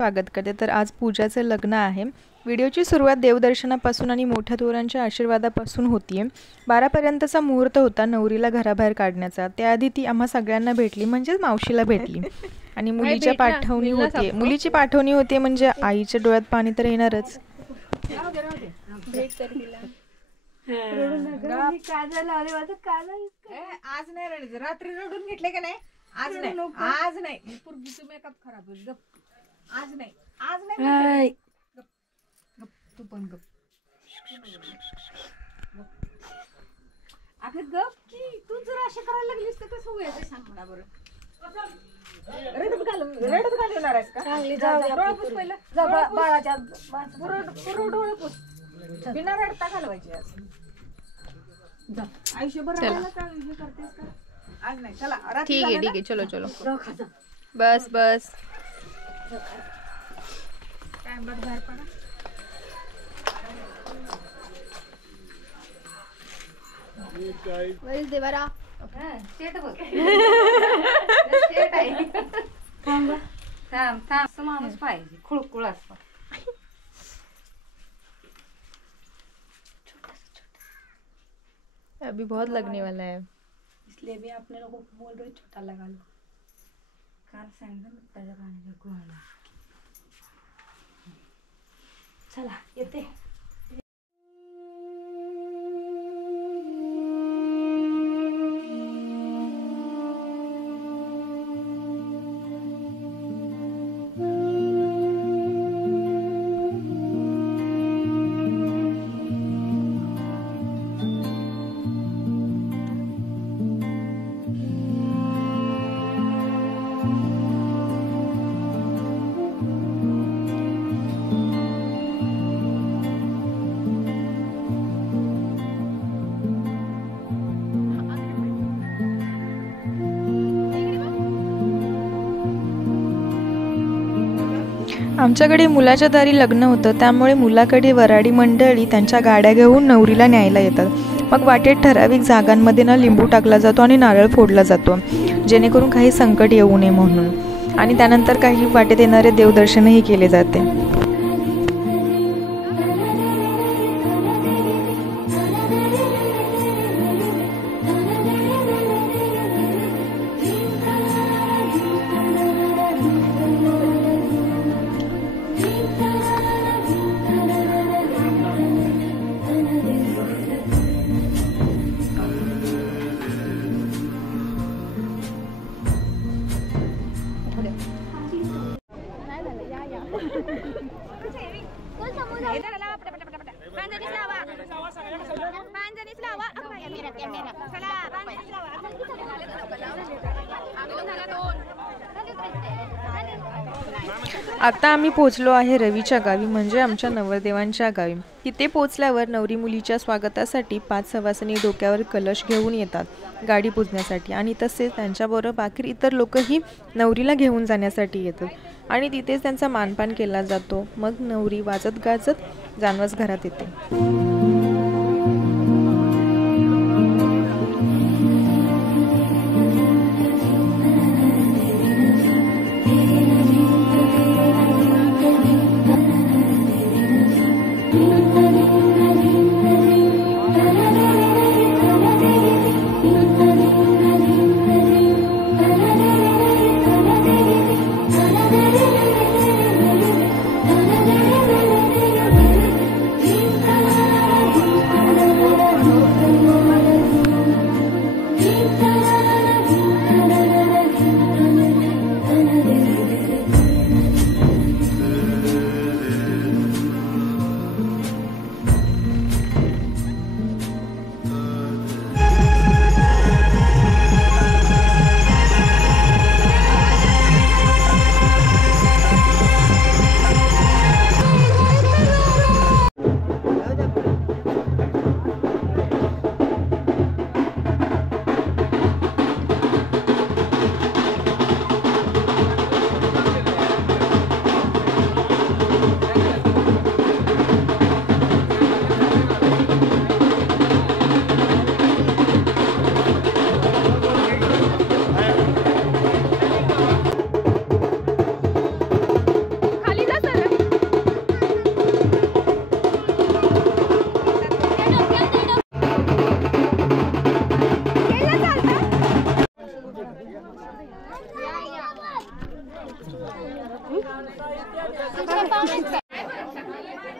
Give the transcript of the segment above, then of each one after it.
स्वागत करते। तर आज पूजाचं लग्न आहे। व्हिडिओची सुरुवात देवदर्शनापासून आणि मोठ्या थोरांच्या आशीर्वादापासून होतीये। 12 पर्यंतचा मुहूर्त होता नवरीला घराबाहेर काढण्याचा। त्याआधी ती आम्हा सगळ्यांना भेटली, म्हणजे मावशीला भेटली आणि मुलीची पाठवणी होती म्हणजे आईच्या डोळ्यात पाणी तर येणारच। आज नाही रडायचं, रात्री रडून घेतले का नाही? आज नाही पूर्वीचं मेकअप खराब होईल। गप आज नाही गप गप तू पण गप अगं गप की तू जर अशी करायला लागलीस तर कसं होईल ते सांग मला बरं। रडत घालवणार आहेस का? चांगली डोळे पुस पहिलं, बाळाच्या डोळे पुस, बिना रडता घालवायची आज। आयुष्यभर रडायला हे करतेस का? आज नाही, चला ठीक आहे चलो बस टाइम बाहेर पडा। देवारा माणूस पाहिजे खुळखुळ असतो। अभी बहुत लगने वाला है, इसलिए भी अपने लोगों को बोल रहे छोटा लगा लो। काल सांगितलं पाणी गोळा। चला येते। आमच्याकडे मुलाच्या दारी लग्न होतं, त्यामुळे मुलाकडे वराडी मंडळी त्यांच्या गाड्या घेऊन नवरीला न्यायला येतात। मग वाटेत ठराविक जागांमध्ये लिंबू टाकला जातो आणि नारळ फोडला जातो, जेणेकरून काही संकट येऊ नये म्हणून। आणि त्यानंतर काही वाटेत येणारे देवदर्शनही केले जाते। आता आम्ही पोहोचलो आहे रवीच्या गावी, म्हणजे आमच्या नवरदेवांच्या गावी। तिथे पोहोचल्यावर नवरी मुलीच्या स्वागतासाठी 5 सवासणी डोक्यावर कलश घेऊन येतात गाडी पुजण्यासाठी, आणि तसेच त्यांच्याबरोबर बाकी इतर लोकही नवरीला घेऊन जाण्यासाठी येतात आणि तिथेच त्यांचा मानपान केला जातो। मग नवरी वाजत गाजत जानवास घरात येते।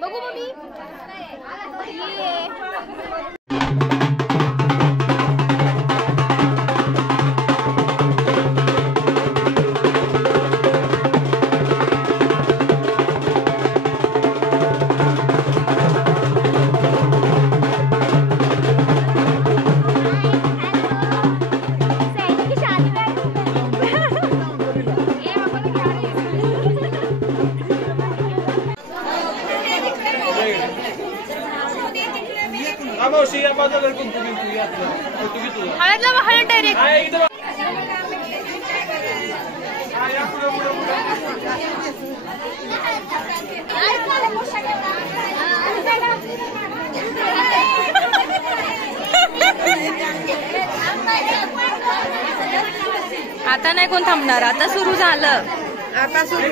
बघू मम्मी हळद डायरेक्ट आता नाही कोण थांबणार, आता सुरू झालं, आता सुरू.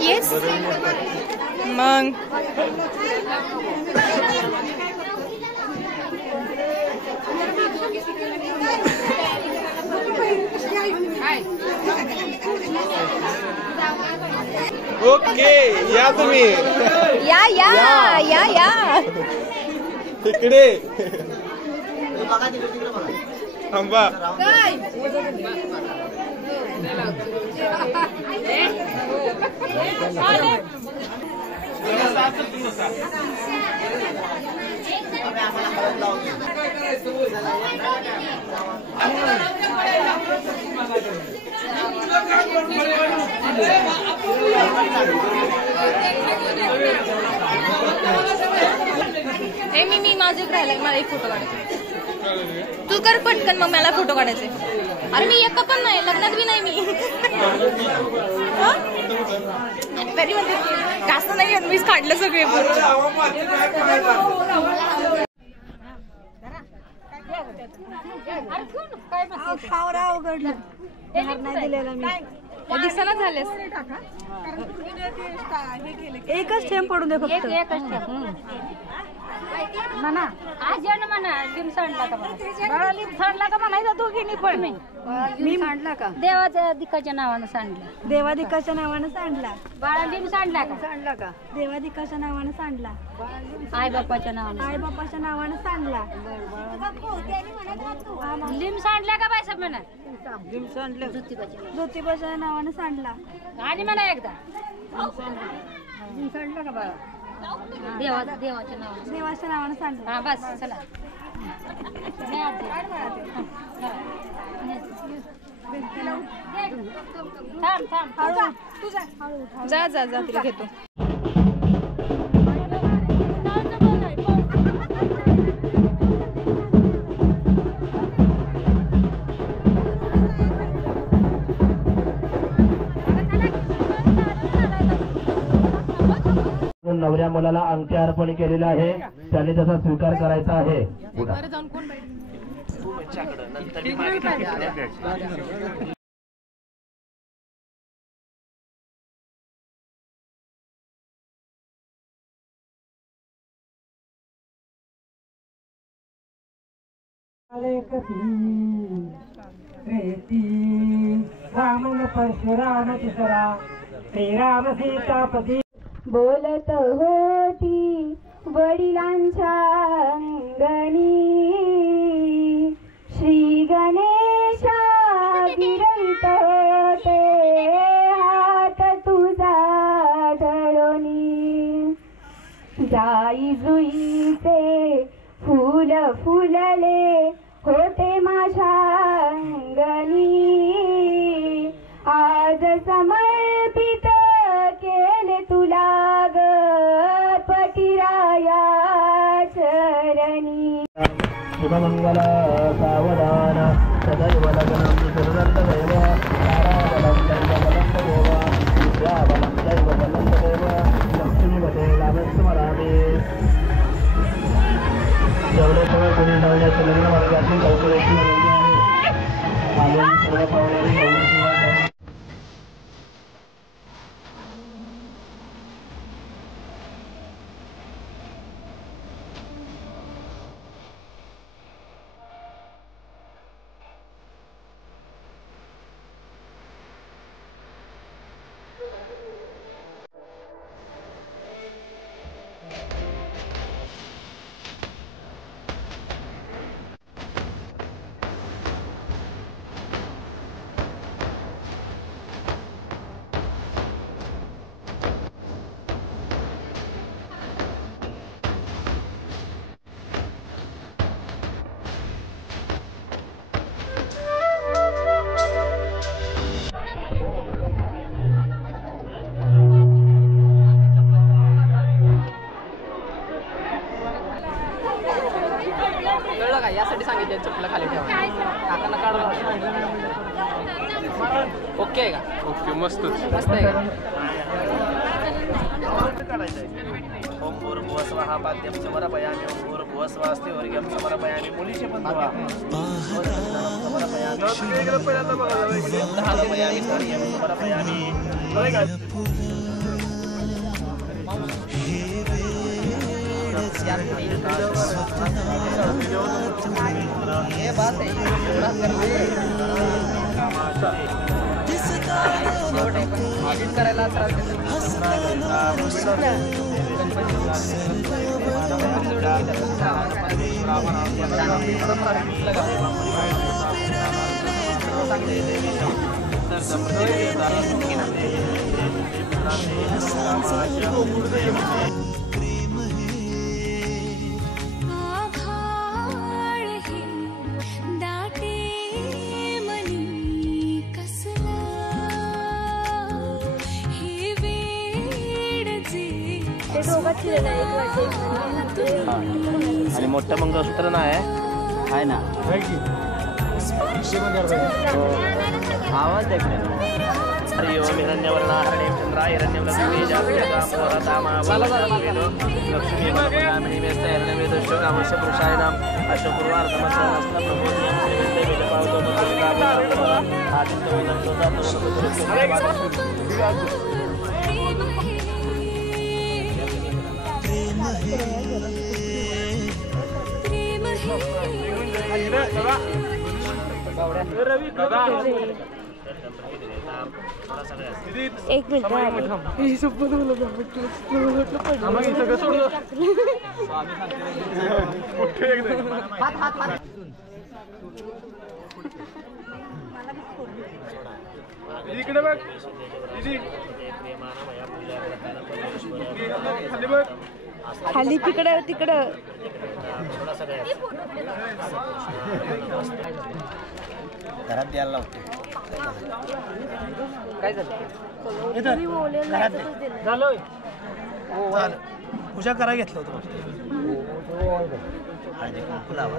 येस मग ओके या तुम्ही या या या या तिकडे थांबा. मी माझं राहिलं, मला एक फोटो काढायचा. तू कर पटकन, मग मला फोटो काढायचे. अरे मी एक पण नाही, लग्नात बी नाही मी. तरी म्हणते जास्त नाही, मीच काढलं सगळे दिसाना झाले. एकच थेंब पडून दे फक्त. एकच म्हणा आज म्हणा लिंब सांडला का म्हणा, लिंब सांडला का म्हणायचा दोघींनी पण. मी सांडला का? देवाच्या दिकाच्या नावानं सांडला. देवादिकाच्या नावानं सांडला. बाळा लिंब सांडला का? सांडला का? देवादिकाच्या नावानं सांडला. आई बापाच्या नावानं. आई बापाच्या नावानं सांडला. लिंब सांडला का बायसाहेब म्हणा? लिंब सांडलं. ज्योतिबाच्या नावानं सांडला. आणि म्हणा एकदा लिंब सांडला का बाळा? देवाच्या नावानं. देवाच्या नावानं सांडला. हा बस चला. थांब थांब जा जा जा तिला घेतो. नवऱ्या मुलाला अंगठी अर्पण केलेला आहे, त्याने त्याचा स्वीकार करायचा आहे. राम परशुराम तिसरा श्रीराम सीतापती. बोलत होती वडिलांच्या अंगणी, श्री गणेशा गिरवित होते हात तुझा धरोनी. जाई जुईचे फूल फुलले होते माझ्या अंगणी, आज समर्पित केले तुला ग पतिराया चरणी. शुभमंगल सावधान सदैव लग्नं सुरदत्तदैव ताराबलं दैवबलं तदेव विद्याबलं दैवबलं तदेव लक्ष्मीवते लाभस्मरामि. जेवढे सगळं कोणी नवऱ्याचं लग्न वर्गातून लवकराची सर्व पाहुणे यासाठी सांगितलं चपला खाली ठेवा काकांना काढून ओके आहे का? ओके मस्त मस्त आहे का? ओम भूर्भुवस्वः पाद्यं समर्पयामि ओम भूर्भुवस्वास्ति वर्गं समर्पयामि मुलीचे पण दुआ समर्पयामि समर्पयामि ये बात है करायला आणि मोठं मंगळसूत्र नाही आहे ना आवाज देखणे हरि ओम हिरण्यवर्णा हरिणीं चंद्रा हिरण्यं लक्ष्मी कामिनी मेस्ता हिरण्यवेदश्च कामस्य पुरुषायनाम् अशोकुर्वार्धमस्ता प्रबोधियं श्रीवेदे वेदपावतो एक मिनिट इकडे बघ खाली बघ खाली तिकडं तिकडं घरात द्यायला लावतो काय झालं पूजा करायला घेतलं होतं हळदी कुंकू लावा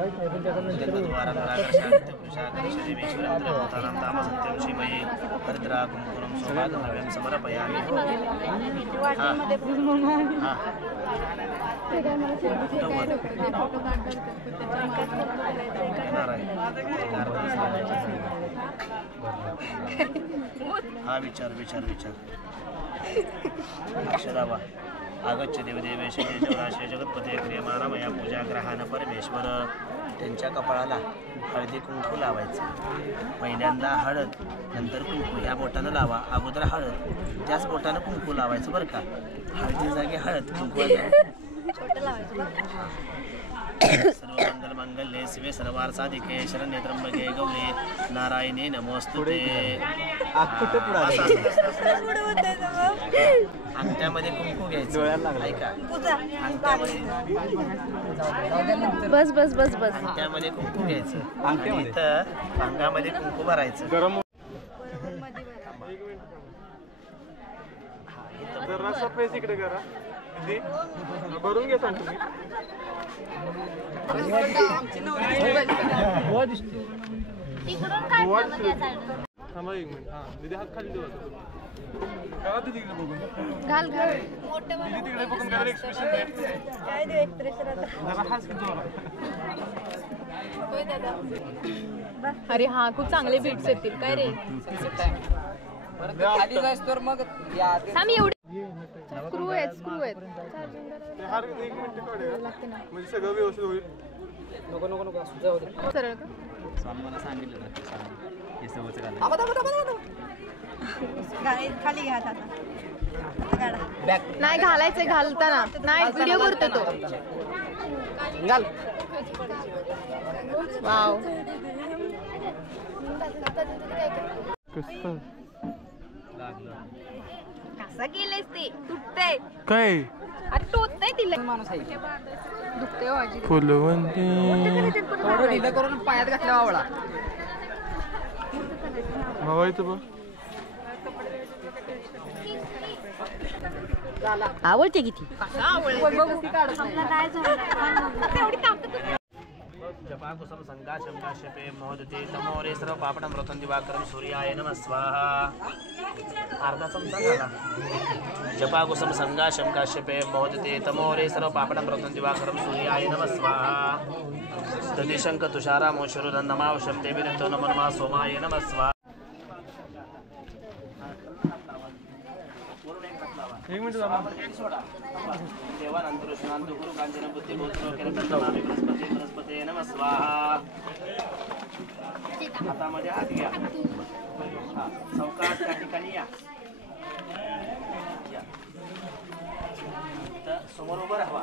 श्रीमयी भद्रा कुंकुरं सौभाग्यं समर्पयामि हा विचार अक्षरावा आगच्छ देवदेवेश जगराशय जगतपते क्रियमाणा मया पूजा ग्रहान परमेश्वर. त्यांच्या कपाळाला हळदी कुंकू लावायचं. पहिल्यांदा हळद नंतर कुंकू ह्या बोटानं लावा. अगोदर हळद त्याच बोटानं कुंकू लावायचं बरं का. हळदी जागी हळद कुंकू सर्व मंगल मंगल्ये शिवे सर्वार्थ साधिके शरण्ये त्र्यंबके गौरी नारायणी नमोस्तुते. अंगठ्यामध्ये कुंकू घ्यायचं. ऐका बस बस बस बस अंगठ्यामध्ये कुंकू घ्यायचं. इथं अंगामध्ये कुंकू भरायचं. जरासा फेस इकडे करा. भरून घे सांग तुम्ही. थांबा एक मिनिट. हा दीदी हात खाली ठेवा. करा दीदी तिकडे बघून. घाल घाल दीदी तिकडे बघून काय एक्सप्रेशन दे. जरा हात जोरा. अरे हा खूप चांगले बीट्स येतील काय रे आधी जायस तर मग थांब एवढे स्क्रू आहेत हार 1 मिनिट काढूया म्हणजे सगळं व्यवस्थित होईल. नको नको नको जाऊ दे. सरळ का स्वामी मला सांगितलं ना हे सवयचं घालायचं. खाली घ्या आता नाही घालायचंय घालताना नाही व्हिडिओ करतो तो घाल. वाव कसं कसं केलंयस ते तुटतंय काय अरे टोचतंय तिला माणूस आहे दुखतंय वाजी फुलवंती थोडं ढिलं करून पायात घातला आवळा. हवायचं बघ. आवडते किती जपा कुसुम संगाशम काश्यपे मोहदते तमोरे सर्व पापडं मृतं दिवाकरं सूर्याय नमः स्वाहा. अर्धा चमचा घाला. जपा कुसुम संगाशम काश्यपे मोहदते तमोरे सर्व पापडं मृतं दिवाकरं सूर्याय नमः स्वाहा. दधिशंक तुषारामोशरुदं नमावशं देवी ऋतो नमो नमः सोमाय नमः स्वाहा. 1 मिनिट सोडा देवानंतरुष्णांतु गुरु कांचन बुद्धी गोत्र केरकंदमामि बृहस्पते नमः स्वाहा. हातामध्ये हात घ्या. सावकाश त्या ठिकाणी या. तर समोर उभं राहा.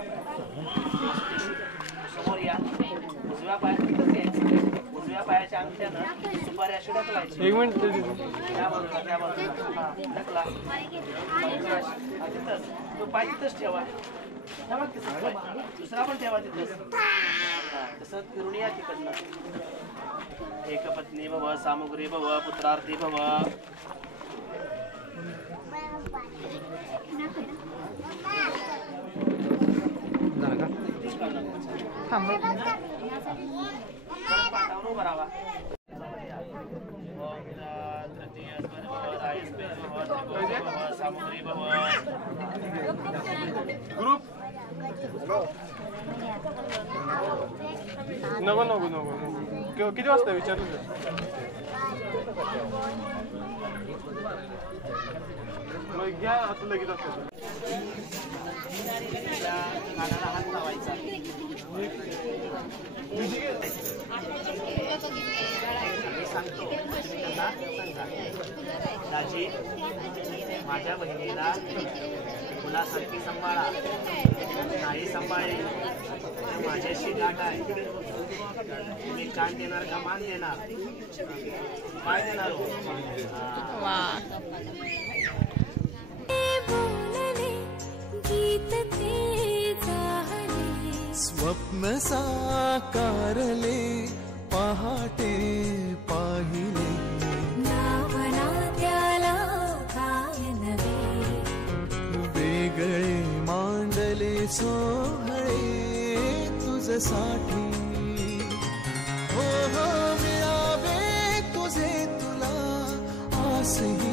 समोर या. उजव्या पायात उजव्या पायाच्या अंगठ्यानं सुपारी अशी ढकलायची. 1 मिनिट त्या बाजूला ढकला. तिथंच तो पाय तिथंच ठेवा. दुसरा पण ठेवा तिथंच. तसंच फिरून या तिकडनं. एकपत्नी भव सामुग्री भव पुत्रार्थी भव. पाठावर उभा राहा. सामुग्री भव. ग्रुप नको नको नको किती वाजता विचारलं मग घ्या आता लगेच असतं. कानाला हात लावायचा. सांगतो दाजी माझ्या बहिणीला मुलासारखी सांभाळा. नाही सांभाळली माझ्याशी गाठ आहे. तुम्ही कान देणार का मान देणार? काय देणार? स्वप्न साकारले पहाटे पाहिले नावना त्याला काय नवे वेगळे मांडले सोहळे तुझसाठी. हो हो मिळावे तुझे तुला आसही